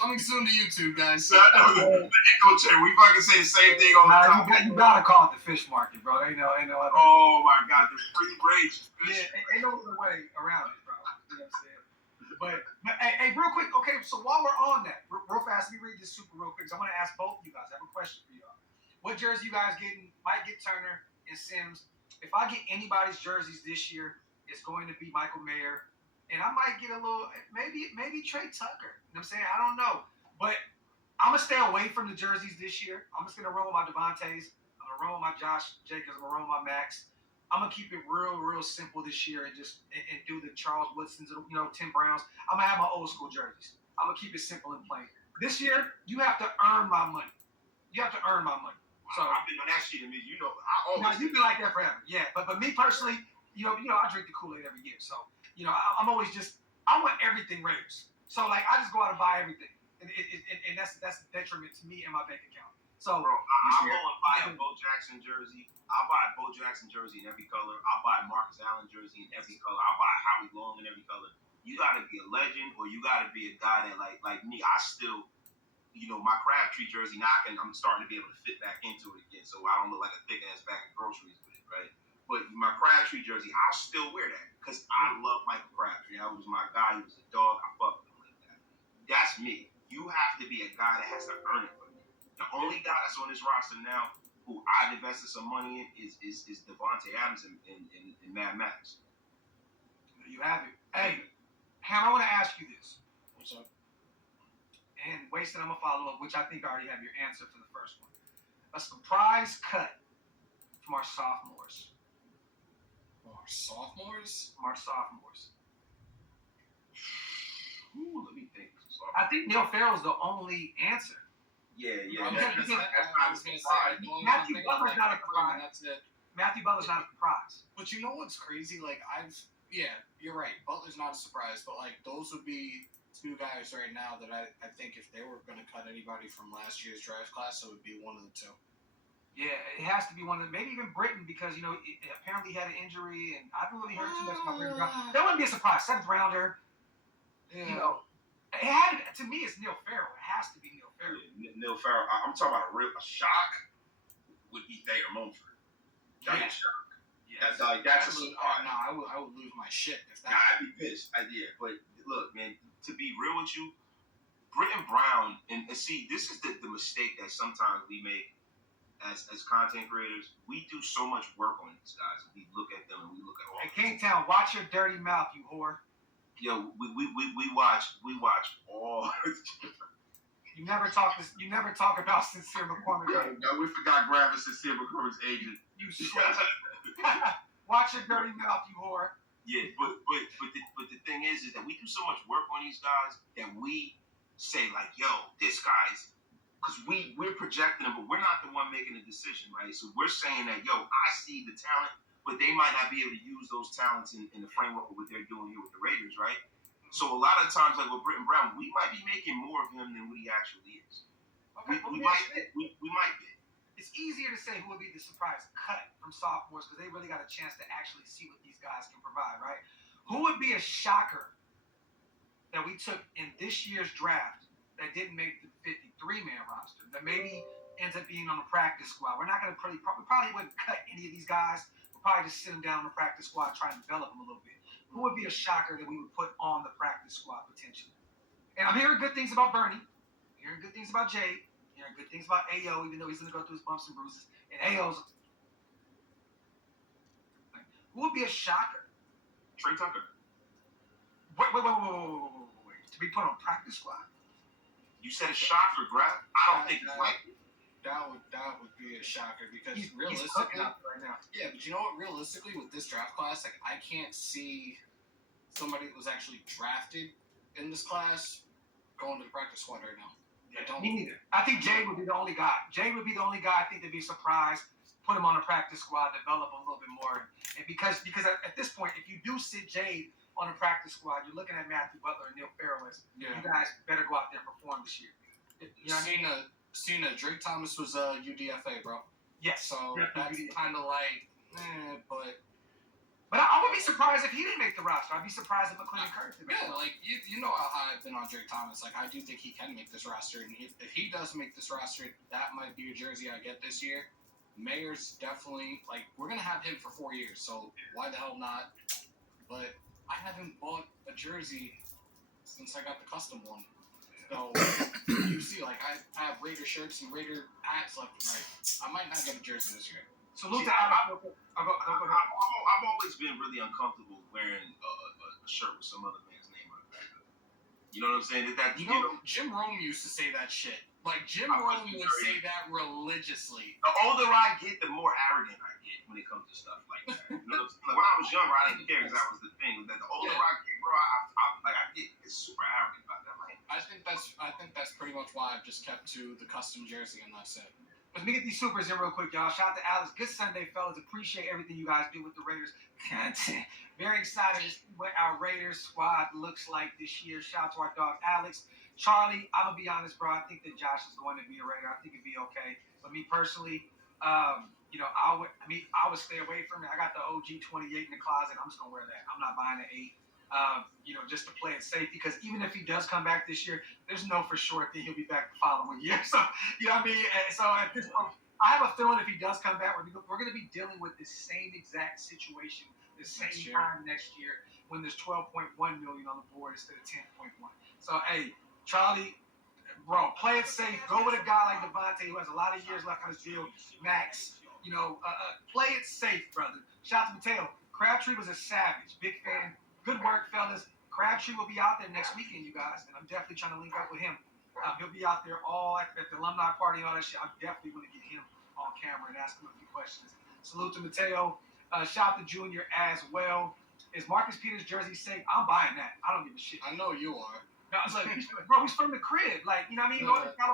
Coming soon to YouTube, guys. Coach, we fucking say the same thing all the time. You gotta call it the fish market, bro. Ain't no other. Oh my God, the free range. Yeah, ain't no other way around it, bro. You know what I'm saying? But hey, real quick. Okay, so while we're on that, real fast, let me read this super real quick. So I'm gonna ask both of you guys. I have a question for y'all. What jersey you guys getting? Might get Turner and Sims. If I get anybody's jerseys this year, it's going to be Michael Mayer. And I might get a little, maybe Trey Tucker. You know what I'm saying? I don't know. But I'm going to stay away from the jerseys this year. I'm just going to roll with my Devontaes. I'm going to roll with my Josh Jacobs. I'm going to roll with my Max. I'm going to keep it real simple this year and just and do the Charles Woodsons, Tim Browns. I'm going to have my old school jerseys. I'm going to keep it simple and plain. This year, you have to earn my money. You have to earn my money. So I've been on that shit. I mean, I always. Now, you've been like that forever. Yeah, but me personally, I drink the Kool-Aid every year. So, I'm always I want everything Raiders. So, like, I just go out and buy everything. And that's a detriment to me and my bank account. So, bro, I'll go and buy a Bo Jackson jersey. I'll buy a Bo Jackson jersey in every color. I'll buy a Marcus Allen jersey in every color. I'll buy a Howie Long in every color. You got to be a legend or you got to be a guy that, like me, I still, my Crabtree jersey, now I'm starting to be able to fit back into it again. So I don't look like a thick-ass bag of groceries with it, right? But my Crabtree jersey, I'll still wear that because I love Michael Crabtree. That was my guy. He was a dog. I fucked with him like that. That's me. You have to be a guy that has to earn it for me. The only guy that's on this roster now who I've invested some money in is Devontae Adams and Mad Max. You have it. Hey, Ham, I want to ask you this. What's up? And Wasted, I'm going to follow up, which I think I already have your answer for the first one. A surprise cut from our sophomores. Our sophomores? From our sophomores. Ooh, let me think. I think Neil Farrell's the only answer. Yeah. I was going to say, Matthew Butler's not a surprise. That's it. Matthew Butler's not a surprise. But you know what's crazy? Like, you're right. Butler's not a surprise, but, like, those would be two guys right now that I think if they were going to cut anybody from last year's draft class, it would be one of the two. Yeah, it has to be one of them. Maybe even Britton because, it apparently had an injury, and I haven't really heard too much about Britton. That wouldn't be a surprise. 7th rounder. Yeah. To me, it's Neil Farrell. It has to be Neil Farrell. Yeah, Neil Farrell. I'm talking about a shock would be Thayer Mumford. That's a shock. Yes. That's a surprise. No, I would lose my shit if that. I'd be pissed. But look, man, to be real with you, Britton Brown, and see, this is the mistake that sometimes we make as content creators. We do so much work on these guys. We look at them and we look at all. Hey, Kingtown, watch your dirty mouth, you whore. Yo, we watch all. You never talk about Sincere McCormick. No, we forgot grabbing Sincere McCormick's agent. You slut. Watch your dirty mouth, you whore. Yeah, but the thing is that we do so much work on these guys that we say like, yo, this guy's, because we're projecting them, but we're not the one making the decision, right? So we're saying that, yo, I see the talent, but they might not be able to use those talents in the framework of what they're doing here with the Raiders, right? So a lot of times, like with Britton Brown, we might be making more of him than what he actually is. Okay, we might be. It's easier to say who would be the surprise cut from sophomores because they really got a chance to actually see what these guys can provide, right? Who would be a shocker that we took in this year's draft that didn't make the 53-man roster, that maybe ends up being on the practice squad? We're not going to we probably wouldn't cut any of these guys. We'll probably just sit them down on the practice squad, try and develop them a little bit. Who would be a shocker that we would put on the practice squad potentially? And I'm hearing good things about Bernie. I'm hearing good things about Jay. Hearing good things about Ayo, even though he's going to go through his bumps and bruises. And Ayo's... Who would be a shocker? Trey Tucker. Wait. To be put on practice squad? You said a shocker, Grab. I don't think it's likely. That would be a shocker because He's realistically, right now. Yeah, but you know what? Realistically, with this draft class, like I can't see somebody that was actually drafted in this class going to the practice squad right now. I don't. Me neither. I think Jay would be the only guy. Jay would be the only guy I think that'd be surprised. Put him on a practice squad, develop him a little bit more, and because at this point, if you do sit Jay on a practice squad, you're looking at Matthew Butler and Neil Farrell as you guys better go out there and perform this year. You know what I mean? Cena, Drake Thomas was a UDFA, bro. Yes. So that's kind of like, but But I would be surprised if he didn't make the roster. I'd be surprised if McLean Kirk didn't make Yeah, the roster. like you know how high I've been on Drake Thomas. Like I do think he can make this roster, and if he does make this roster, that might be a jersey I get this year. Mayer's definitely like we're gonna have him for 4 years, so why the hell not? But I haven't bought a jersey since I got the custom one. So you see, like I have Raider shirts and Raider hats left and right. I might not get a jersey this year. Salute See, to Alex. I'll go ahead. I've always been really uncomfortable wearing a shirt with some other man's name on the back of it. You know what I'm saying? You know, Jim Rome used to say that shit. Like Jim Rome would say that religiously. The older I get, the more arrogant I get when it comes to stuff like that. You know what I'm saying? Like when I was younger, I didn't care because that was the thing. That the older I get, bro, I get super arrogant about that. Like, I think that's pretty much why I've just kept to the custom jersey and that's it. Let me get these supers in real quick, y'all. Shout out to Alex. Good Sunday, fellas. Appreciate everything you guys do with the Raiders content. Very excited to see what our Raiders squad looks like this year. Shout out to our dog, Alex. Charlie, I'm going to be honest, bro. I think that Josh is going to be a Raider. I think it'd be okay. But me personally, you know, I would stay away from it. I got the OG 28 in the closet. I'm just going to wear that. I'm not buying an 8. You know, just to play it safe, because even if he does come back this year, there's no for sure that he'll be back the following year. So, you know what I mean? So at this point, I have a feeling if he does come back, we're going to be dealing with the same exact situation the same time next year when there's 12.1 million on the board instead of 10.1. So, hey, Charlie, bro, play it safe. Go with a guy like Devontae who has a lot of years left on his deal. Max, you know, play it safe, brother. Shout out to Mateo. Crabtree was a savage. Big fan. Good work, fellas. Crabtree will be out there next weekend, you guys, and I'm definitely trying to link up with him. He'll be out there all at the alumni party and all that shit. I definitely want to get him on camera and ask him a few questions. Salute to Mateo. Shout out to Junior as well. Is Marcus Peters' jersey safe? I'm buying that. I don't give a shit. I know you are. No, I was like, bro, he's from the crib. Like, you know what I mean? Go to California.